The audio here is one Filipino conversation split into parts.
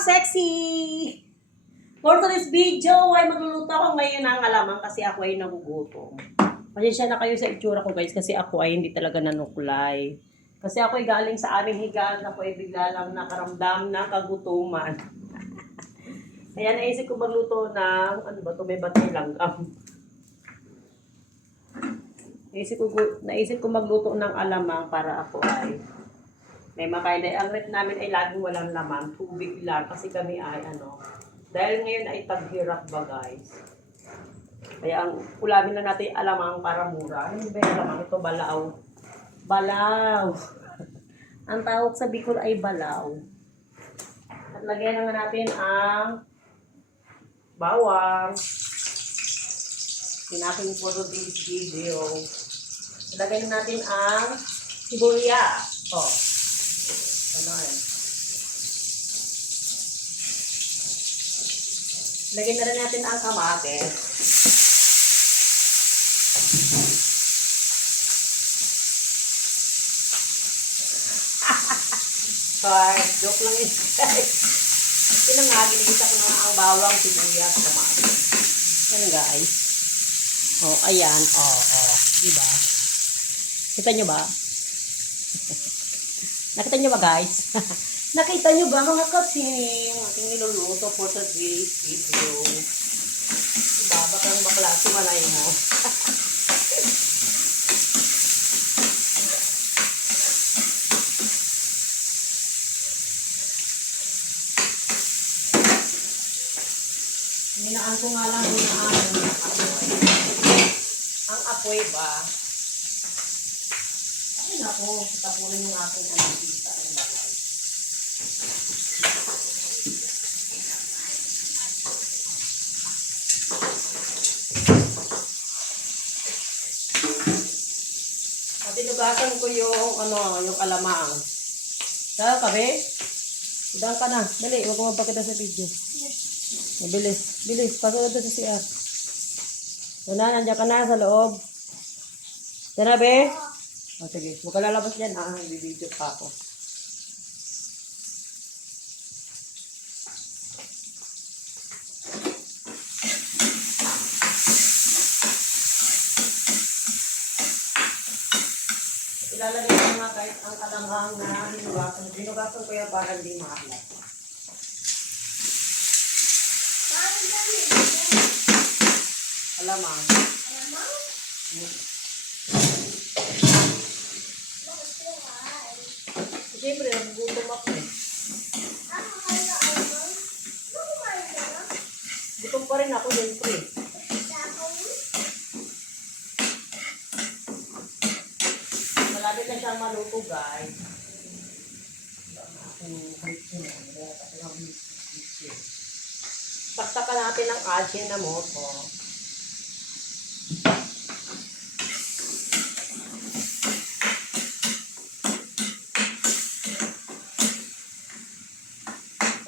sexy! For today's video ay magluluto ako ngayon ng alamang kasi ako ay nagugutom. Pasensya na kayo sa itsura ko guys kasi ako ay hindi talaga nanuklay. Kasi ako ay galing sa aming higaan, ako ay bigla lang nakaramdam ng kagutuman. Kaya naisip ko magluto ng, ano ba ito, may batay langgam. Naisip ko magluto ng alamang para ako ay may makain. Ang rep namin ay laging walang laman, tubig lang kasi kami ay dahil ngayon ay taghirap ba guys. Kaya ang ulamin na natin alamang para mura. Ano ba yung alamang? Ito balaw. Balaw. Ang tawag sa Bicol ay balaw. At lagyan naman natin ang bawang. Pinaking po this video. Lagyan natin ang sibuyas. Ano lagyan na rin natin ang kamatis. Joke lang yun guys. Ito na nga, ginigisa ko na ang bawang, sibuyas, kamatis. Yan guys. Ayan. Diba? Kita nyo ba? Nakita nyo ba guys? Nakita nyo ba mga kapsing? Ating niluluto for today's video. Diba? Bakang bakla, sumalay mo. Hinaan ko nga lang muna ang apoy. Ang apoy ba? Ay naku, tapunin yung aking anipita ng balay. At tinugasan ko yung yung alamang. Saan ka be? Udang ka na. Dali, huwag mo magpakita sa video. Bilis, bilis. Pasok na sa CR. Nandiyan ka na sa loob. Tara be? Sige. Huwag ka lalabas dyan. Bibidyo pa ako. Ilalagay ko nga kahit ang alamang na hinugasan. Hinugasan ko yan para hindi maalat. Alamang. Alamang? Siyempre, nagugutom ako eh. Gutom pa rin ako, siyempre. Malapit na siyang maluto, guys. Saksakan natin ang asin na moto.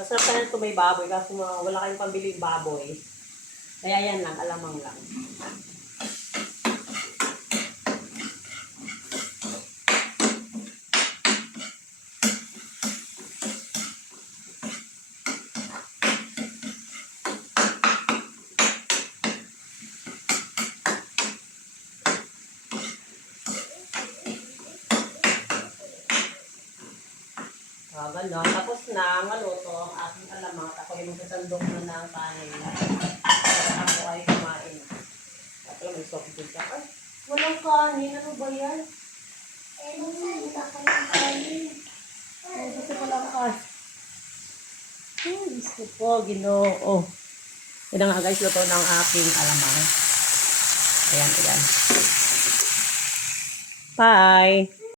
Masarap ka na ito may baboy kasi wala kayong pambiling baboy. Kaya yan lang, alamang lang. Ganon. Tapos na maluto ang aking alamang at ako ay magsasandok na ng kanin. At ako ay kumain. At alam, may soft food ka. Ay, walang kanin. Ano ba yan? Wala ka ng kanin. Ay, gusto ko lang ka. Gusto po, Ginoo. Yan na nga guys, luto ng aking alamang. Ayan. Bye!